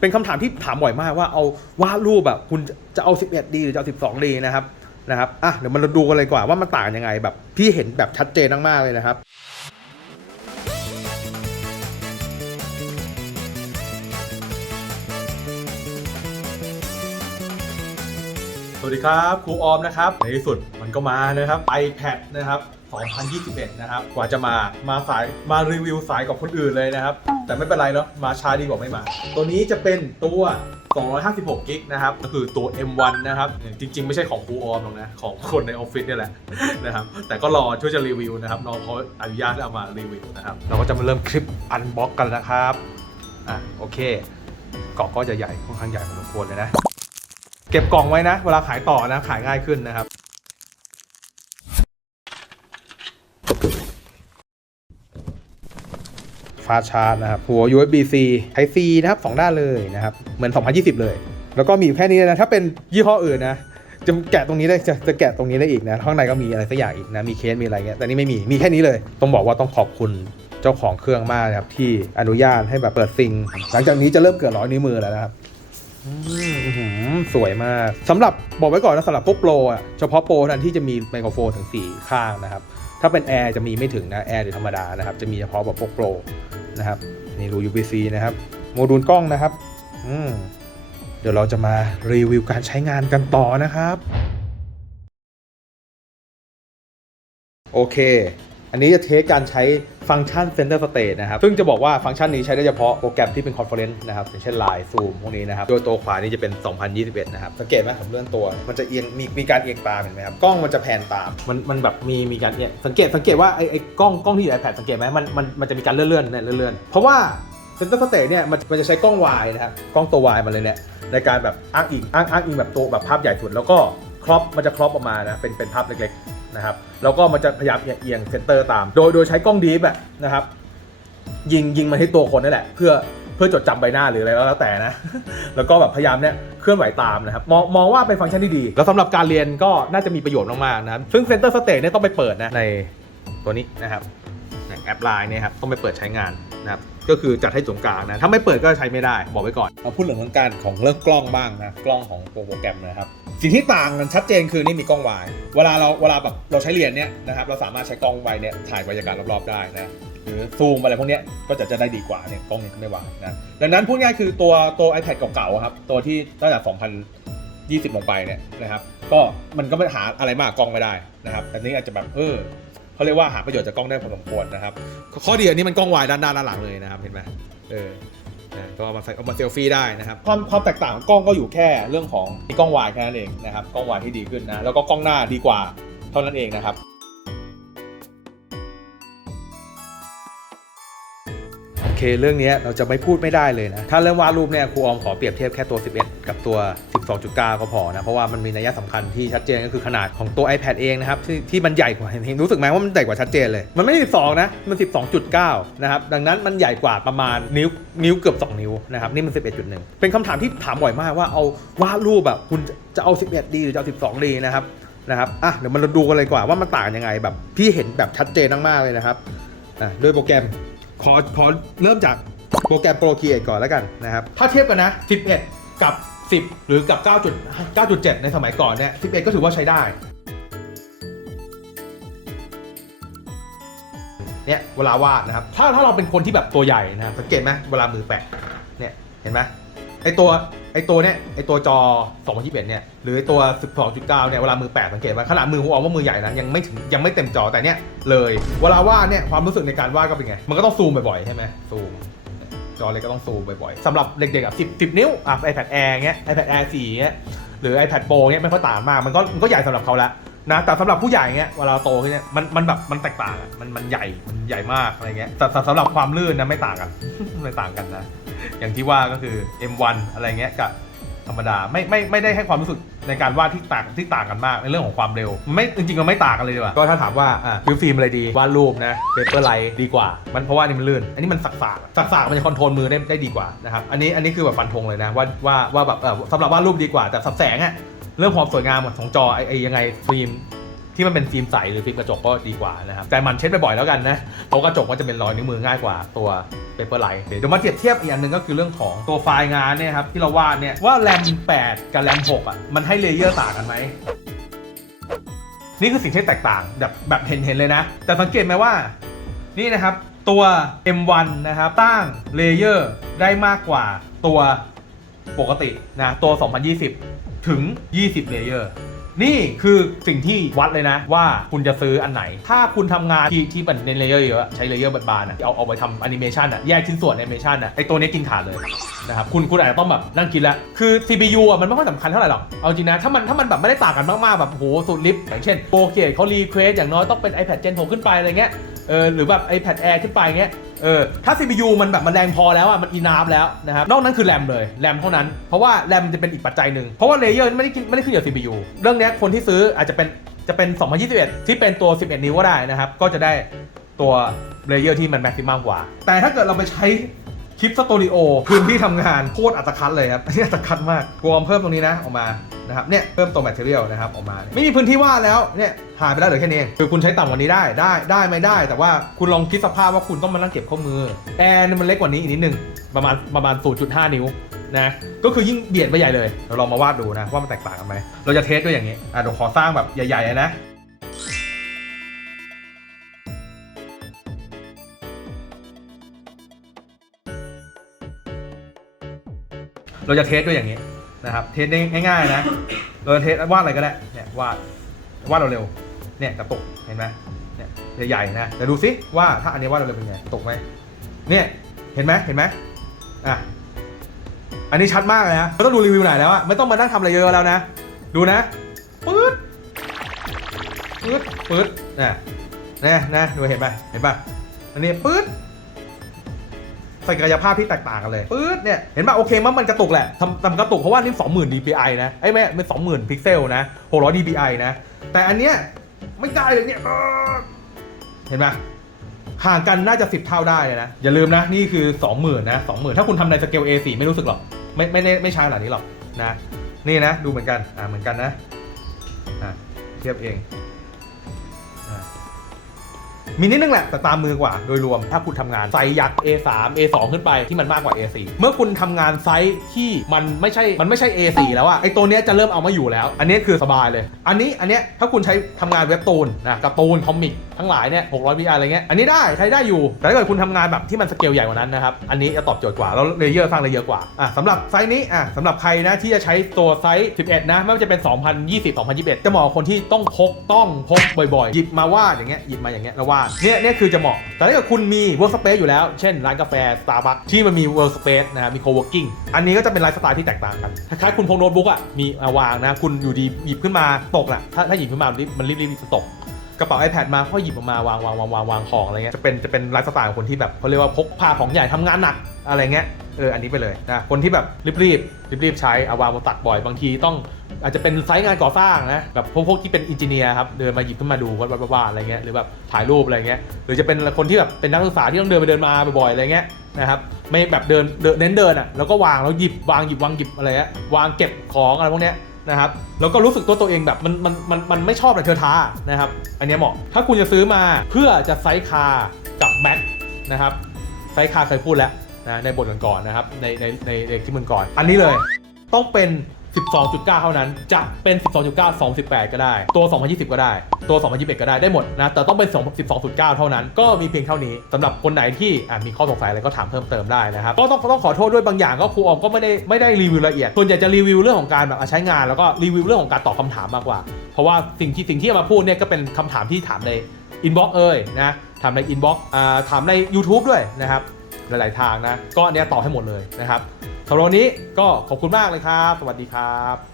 เป็นคำถามที่ถามบ่อยมากว่าเอาวาดรูปแบบคุณจะเอา 11 ดีหรือจะเอา 12 ดีนะครับนะครับอะเดี๋ยวมันดูกันเลยกว่าว่ามันต่างยังไงแบบพี่เห็นแบบชัดเจนมากๆเลยนะครับสวัสดีครับครูออมนะครับในที่สุดมันก็มานะครับ iPad นะครับ 2021 นะครับ กว่าจะมา มาสายมารีวิวสายกับคนอื่นเลยนะครับ แต่ไม่เป็นไรเนาะ มาช้าดีกว่าไม่มา ตัวนี้จะเป็นตัว 256กิกนะครับ ก็คือตัว M1 นะครับ จริง ๆ ไม่ใช่ของครูออมหรอกนะ ของคนในออฟฟิศนี่แหละนะครับ แต่ก็รอช่วยจะรีวิวนะครับ น้องเขาอนุญาตให้เอามารีวิวนะครับ เราก็จะมาเริ่มคลิปอันบ็อกกันนะครับ อะโอเค กล่องก็จะใหญ่ค่อนข้างใหญ่พอสมควรเลยนะ เก็บกล่องไว้นะ เวลาขายต่อนะ ขายง่ายขึ้นนะครับ ฟาชาร์จนะครับหัว USB-C Type C นะครับสองด้านเลยนะครับเหมือน 2020 เลย แล้วก็มีแค่นี้นะถ้าเป็นยี่ห้ออื่นนะจะแกะตรงนี้ได้จะจะแกะตรงนี้ได้อีกนะข้างในก็มีอะไรสักอย่างอีกนะมีเคสมีอะไรเงี้ยแต่นี่ไม่มีมีแค่นี้เลย ต้องบอกว่าต้องขอบคุณเจ้าของเครื่องมากนะครับที่อนุญาตให้แบบเปิดซิง หลังจากนี้จะเริ่มเกิดร้อยนิ้วมือแล้วนะครับ สวยมากสำหรับบอกไว้ก่อนนะสำหรับพวกโปรอะเฉพาะโปรนั้นที่จะมีไมโครโฟนถึง 4 ข้างนะครับ ถ้าเป็นแอร์จะมีไม่ถึงนะแอร์หรือธรรมดานะครับ จะมีเฉพาะแบบพวกโปรนะครับนี่รู UVC นะครับโมดูลกล้องนะครับอืมเดี๋ยวเราจะมารีวิวการใช้งานกันต่อนะครับโอเค อันนี้จะเทสการใช้ ฟังก์ชัน Center Stage นะครับ ซึ่งจะบอกว่าฟังก์ชันนี้ใช้ได้เฉพาะโปรแกรมที่เป็น Conference นะครับอย่างเช่น Line Zoom พวกนี้นะครับ โดยตัวขวานี่จะเป็น 2021 นะครับ สังเกตไหมผมเลื่อนตัว มันจะเอียง มีมีการเอียงตามเห็นไหมครับ กล้องมันจะแพนตาม มันมันแบบมีมีการเอียง สังเกตสังเกตว่าไอ้ไอ้กล้องกล้องที่อยู่ iPad สังเกตไหมมันมันมันจะมีการเลื่อนเลื่อนๆเนี่เลื่อนๆเพราะว่า Center Stage เนี่ยมันมันจะใช้กล้องวายนะครับกล้องตัววายมาเลยเนี่ยในการแบบอ้างอิงอ้างอ้างอิงแบบตัวแบบภาพใหญ่สุดแล้วก็ครอปมันจะครอปออกมานะเป็นเป็นภาพเล็กๆ นะครับแล้วก็มันจะพยายามเอียงเอียงเซนเตอร์ตาม โดยโดยใช้กล้องดีฟอะนะครับยิงยิงมาที่ตัวคนนั่นแหละ เพื่อเพื่อจดจำใบหน้าหรืออะไรก็แล้วแต่นะ แล้วก็แบบพยายามเนี่ยเคลื่อนไหวตามนะครับ มองมองว่าเป็นฟังก์ชันที่ดี แล้วสำหรับการเรียนก็น่าจะมีประโยชน์มากๆนะครับ ซึ่งเซนเตอร์สเต e เนี่ยต้องไปเปิดนะในตัวนี้นะครับแอปไลน์เนี่ยครับต้องไปเปิดใช้งาน นะครับก็คือจัดให้ตรงกลางนะถ้าไม่เปิดก็ใช้ไม่ได้บอกไว้ก่อนมาพูดเรื่องการของเรื่องกล้องบ้างนะกล้องของโปรแกรมนะครับสิ่งที่ต่างกันชัดเจนคือนี่มีกล้องวาย เวลาเราเวลาแบบเราใช้เรียนเนี่ยนะครับเราสามารถใช้กล้องวายเนี่ยถ่ายบรรยากาศรอบๆได้นะหรือซูมอะไรพวกเนี้ยก็จะจะได้ดีกว่าเนี่ยกล้องนี่ยไม่วางนะดังนั้นพูดง่ายคือตัวตัว iPad เก่าๆครับตัวที่ตั้งแต่ 2020 ลงไปเนี่ยนะครับก็มันก็ไม่หาอะไรมากกล้องไม่ได้นะครับแต่นี้อาจจะแบบเออ เขาเรียกว่าหาประโยชน์จากกล้องได้พอสมควรนะครับ ข้อดีอันนี้มันกล้องวายด้านหน้าด้านหลังเลยนะครับเห็นไหมเออนะก็เอามาใส่เอามาเซลฟี่ได้นะครับ ความความแตกต่างของกล้องก็อยู่แค่เรื่องของมีกล้องวายแค่นั้นเองนะครับกล้องวายที่ดีขึ้นนะแล้วก็กล้องหน้าดีกว่าเท่านั้นเองนะครับ เคเรื่องนี้เราจะไม่พูดไม่ได้เลยนะ ถ้าเรื่องวาดรูปเนี่ยครูออมขอเปรียบเทียบแค่ตัว 11 กับตัว 12.9 ก็พอนะ เพราะว่ามันมีนัยสำคัญที่ชัดเจนก็คือขนาดของตัว iPad เองนะครับที่ที่มันใหญ่กว่าเห็นรู้สึกไหมว่ามันใหญ่กว่าชัดเจนเลย มันไม่12นะมัน 12.9 นะครับดังนั้นมันใหญ่กว่าประมาณนิ้วนิ้วเกือบ 2 นิ้วนะครับนี่มัน 11.1 เป็นคำถามที่ถามบ่อยมากว่าเอาวาดรูปแบบคุณจะเอา 11 ดีหรือจะเอา12 ดีนะครับนะครับอะเดี๋ยวมันดูกันเลยกว่าว่ามันต่างยังไงแบบพี่เห็นแบบชัดเจนมากๆเลยนะครับอะด้วยโปรแกรม ขอขอเริ่มจากโปรแกรม Procreate ก่อนแล้วกันนะครับ ถ้าเทียบกันนะ 11 กับ 10 หรือกับ 9 9.7 ในสมัยก่อนเนี่ย 11 ก็ถือว่าใช้ได้ เนี่ย เวลาวาดนะครับ ถ้าถ้าเราเป็นคนที่แบบตัวใหญ่นะครับสังเกตไหมเวลามือแปะเนี่ย เห็นไหม ไอตัวไอตัวเนี่ยไอตัวจอ 2021 เนี่ยหรือไอตัว 12.9 เนี่ยเวลามือแปะสังเกตไหมขนาดมือหัวว่ามือใหญ่นะยังไม่ถึงยังไม่เต็มจอแต่เนี่ยเลยเวลาวาดเนี่ยความรู้สึกในการวาดก็เป็นไง มันก็ต้องซูมบ่อยๆใช่ไหมซูมจอเล็กก็ต้องซูมบ่อยๆสำหรับเด็กๆอะ10 10 นิ้วอะ iPad Air เงี้ย iPad Air 4เงี้ยหรือ iPad Pro เงี้ยไม่ค่อยต่างมากมันก็มันก็ใหญ่สำหรับเขาแล้ว นะแต่สำหรับผู้ใหญ่เงี้ยเวลาโตขึ้นเนี่ยมันมันแบบมันแตกต่างอะมันมันใหญ่มันใหญ่มากอะไรเงี้ยแต่แต่สำหรับความลื่นนะไม่ต่างกัน ไม่ต่างกันนะ อย่างที่ว่าก็คือ M1 อะไรเงี้ยกับธรรมดาไม่ไม่ไม่ได้ให้ความรู้สึกในการวาดที่ต่างที่ต่างกันมากในเรื่องของความเร็ว ไม่จริงๆมันไม่ต่างกันเลยดีกว่าก็ถ้าถามว่าอะฟิลฟิล์มอะไรดีวาดรูปนะเปเปอร์ไลท์ดีกว่า มันเพราะว่านี่มันลื่น อันนี้มันสักสากสักสากมันจะคอนโทรลมือได้ได้ดีกว่านะครับอันนี้อันนี้คือแบบฟันธงเลยนะว่าว่าว่าแบบเออสำหรับวาดรูปดีกว่าแต่สับแสงอะ เรื่องความสวยงามของจอไอไอยังไงฟิล์มที่มันเป็นฟิล์มใสหรือฟิล์มกระจกก็ดีกว่านะครับแต่มันเช็ดบ่อยๆแล้วกันนะเพราะกระจกมันจะเป็นรอยนิ้วมือง่ายกว่าตัว Paperlite เดี๋ยวมาเทียบเทียบอีกอันหนึ่งก็คือเรื่องของตัวไฟล์งานเนี่ยครับที่เราวาดเนี่ยว่าแรม8 กับแรม6อะมันให้เลเยอร์ต่างกันไหมนี่คือสิ่งที่แตกต่างแบบแบบเห็นเห็นเลยนะ แต่สังเกตไหมว่านี่นะครับตัว M1 นะครับตั้งเลเยอร์ได้มากกว่าตัวปกตินะตัว 2020 ถึง 20 เลเยอร์ นี่คือสิ่งที่วัดเลยนะว่าคุณจะซื้ออันไหน ถ้าคุณทำงานที่ที่เป็นเน้นเลเยอร์เยอะใช้เลเยอร์บานๆอะเอาเอาไปทำแอนิเมชันอะแยกชิ้นส่วนแอนิเมชันอะไอตัวนี้กินขาดเลยนะครับคุณคุณอาจจะต้องแบบนั่งคิดแล้วคือ CPU อะมันไม่ค่อยสำคัญเท่าไหร่หรอก เอาจริงนะถ้ามันถ้ามันแบบไม่ได้ต่างกันมากๆแบบโหสุดลิฟต์อย่างเช่นโปรเกตเขารีเควสอย่างน้อยต้องเป็น iPad Gen 6ขึ้นไปอะไรเงี้ยเออหรือแบบ iPad Air ขึ้นไปเงี้ย เออถ้า CPU มันแบบมันแรงพอแล้วอะมันอีนาฟแล้วนะครับนอกนั้นคือแรมเลยแรมเท่านั้นเพราะว่าแรมจะเป็นอีกปัจจัยหนึ่งเพราะว่าเลเยอร์ไม่ได้ไม่ได้ขึ้นอยู่กับ CPU เรื่องนี้คนที่ซื้ออาจจะเป็นจะเป็น 2021 ที่เป็นตัว 11 นิ้วก็ได้นะครับก็จะได้ตัวเลเยอร์ที่มันแม็กซิมัมกว่า แต่ถ้าเกิดเราไปใช้ คลิปสตูดิโอพื้นที่ทำงานโคตรอัตคัดเลยครับอันนี้อัตคัดมากกลัวเพิ่มตรงนี้นะออกมานะครับเนี่ยเพิ่มตัวแมทเทอเรียลนะครับออกมาไม่มีพื้นที่ว่างแล้วเนี่ยหายไปแล้วเหลือแค่นี้เองคือคุณใช้ต่ำกว่านี้ได้ได้ได้ไม่ได้ แต่ว่าคุณลองคิดสภาพว่าคุณต้องมานั่งเก็บข้อมือแอร์มันเล็กกว่านี้อีกนิดนึงประมาณประมาณ 0.5 นิ้วนะก็คือยิ่งเบียดไปใหญ่เลยเราลองมาวาดดูนะว่ามันแตกต่างกันไหมเราจะเทสด้วยอย่างนี้อะเดี๋ยวขอสร้างแบบใหญ่ๆนะ เราจะเทสด้วยอย่างนี้นะครับเทสได้ง่ายๆนะเราจะเทสวาดอะไรก็ได้เนี่ยวาดวาดเร็วๆเนี่ยกระตุกเห็นไหมเนี่ยใหญ่ๆนะเดี๋ยวดูซิว่าถ้าอันนี้วาดเร็วๆเป็นไงตกไหมเนี่ยเห็นไหมเห็นไหมอะอันนี้ชัดมากเลยนะไม่ต้องดูรีวิวไหนแล้วอะไม่ต้องมานั่งทำอะไรเยอะแล้วนะ ดูนะปื๊ดปื๊ดปื๊ดนะนะนะดูเห็นป่ะเห็นป่ะอันนี้ปื๊ด ศักยภาพที่แตกต่างกันเลยปื๊ดเนี่ยเห็นป่ะโอเคมันมันกระตุกแหละทำทำกระตุกเพราะว่านี่20,000 dpi นะไอ้ยไม่ไม่20,000 พิกเซลนะ600 dpi นะ แต่อันเนี้ยไม่ได้เลยเนี่ยเห็นป่ะห่างกันน่าจะ 10 เท่าได้เลยนะ อย่าลืมนะ นี่คือ 20,000นะ20,000 ถ้าคุณทำในสเกล A4 ไม่รู้สึกหรอก ไม่ไม่ไม่ไม่ใช่ขนาดนี้หรอกนะ นี่นะ ดูเหมือนกัน อ่าเหมือนกันนะ อ่าเทียบเอง มีนิดนึงแหละแต่ตามมือกว่าโดยรวมถ้าคุณทำงานไซส์ยักษ์ A3 A2 ขึ้นไปที่มันมากกว่า A4 เมื่อคุณทำงานไซส์ที่มันไม่ใช่มันไม่ใช่ A4 แล้วอะไอตัวเนี้ยจะเริ่มเอามาอยู่แล้ว อันนี้คือสบายเลย อันนี้อันเนี้ยถ้าคุณใช้ทำงานเว็บตูนนะการ์ตูนคอมิกทั้งหลายเนี่ย600 PI อะไรเงี้ย อันนี้ได้ใช้ได้อยู่ แต่ถ้าเกิดคุณทำงานแบบที่มันสเกลใหญ่กว่านั้นนะครับ อันนี้จะตอบโจทย์กว่า แล้วเลเยอร์สร้างเลเยอร์กว่า อะสำหรับไซส์นี้ อะสำหรับใครนะที่จะใช้ตัวไซส์ 11 นะ ไม่ว่าจะเป็น 2020 2021 จะเหมาะกับคนที่ต้องพกต้องพกบ่อยๆ หยิบมาวาดอย่างเงี้ย หยิบมาอย่างเงี้ยแล้ววาด เนี่ยเนี่ยคือจะเหมาะ แต่ถ้าเกิดคุณมี workspace อยู่แล้ว เช่นร้านกาแฟ Starbucks ที่มันมี workspace นะครับมี co-working อันนี้ก็จะเป็นไลฟ์สไตล์ที่แตกต่างกันคล้ายๆคุณพกโน้ตบุ๊กอะมีมาวางนะคุณอยู่ดีหยิบขึ้นมาตกอะถ้าถ้าหยิบขึ้นมามันรีบมันรีบรีบจะตก กระเป๋า iPad มาก็หยิบออกมาวางวางวางวางวางของอะไรเงี้ยจะเป็นจะเป็นไลฟ์สไตล์ของคนที่แบบเขาเรียกว่าพกพาของใหญ่ทำงานหนักอะไรเงี้ยเอออันนี้ไปเลยนะคนที่แบบรีบรีบรีบรีบๆใช้เอาวางบนตักบ่อยบางทีต้องอาจจะเป็นไซต์งานก่อสร้างนะแบบพวกพวกที่เป็นอินจิเนียร์ครับเดินมาหยิบขึ้นมาดูว่าว่าว่าอะไรเงี้ยหรือแบบถ่ายรูปอะไรเงี้ยหรือจะเป็นคนที่แบบเป็นนักศึกษาที่ต้องเดินไปเดินมาบ่อยๆอะไรเงี้ยนะครับไม่แบบเดินเน้นเดินอะแล้วก็วางแล้วหยิบวางหยิบวางหยิบอะไรเงี้ยวางเก็บของอะไรพวกเนี้ย นะครับแล้วก็รู้สึกตัวตัวเองแบบมันมันมันมันไม่ชอบอะไรเธอะทานะครับอันนี้เหมาะถ้าคุณจะซื้อมาเพื่อจะไซส์คากับแม็กนะครับไซส์คาเคยพูดแล้วนะในบทก่อนๆนะครับในในในในคลิปมึงก่อน อันนี้เลยต้องเป็น 12.9 เท่านั้น จะเป็น 12.9 218 ก็ได้ ตัว 2020 ก็ได้ ตัว 2021 ก็ได้ ได้หมดนะ แต่ต้องเป็น 12.9 เท่านั้น ก็มีเพียงเท่านี้สำหรับคนไหนที่มีข้อสงสัยอะไรก็ถามเพิ่มเติมได้นะครับ ก็ต้องต้องขอโทษด้วยบางอย่างก็ครูออมก็ไม่ได้ไม่ได้รีวิวละเอียด ส่วนใหญ่จะรีวิวเรื่องของการแบบใช้งานแล้วก็รีวิวเรื่องของการตอบคำถามมากกว่า เพราะว่าสิ่งที่สิ่งที่มาพูดเนี่ยก็เป็นคำถามที่ถามในอินบ็อกซ์เอ่ยนะถามในอินบ็อกซ์ถามใน YouTube ด้วยนะครับหลาย ๆ ทางนะ ก็อันเนี้ยตอบให้หมดเลยนะครับ สำหรับวันนี้ก็ขอบคุณมากเลยครับ สวัสดีครับ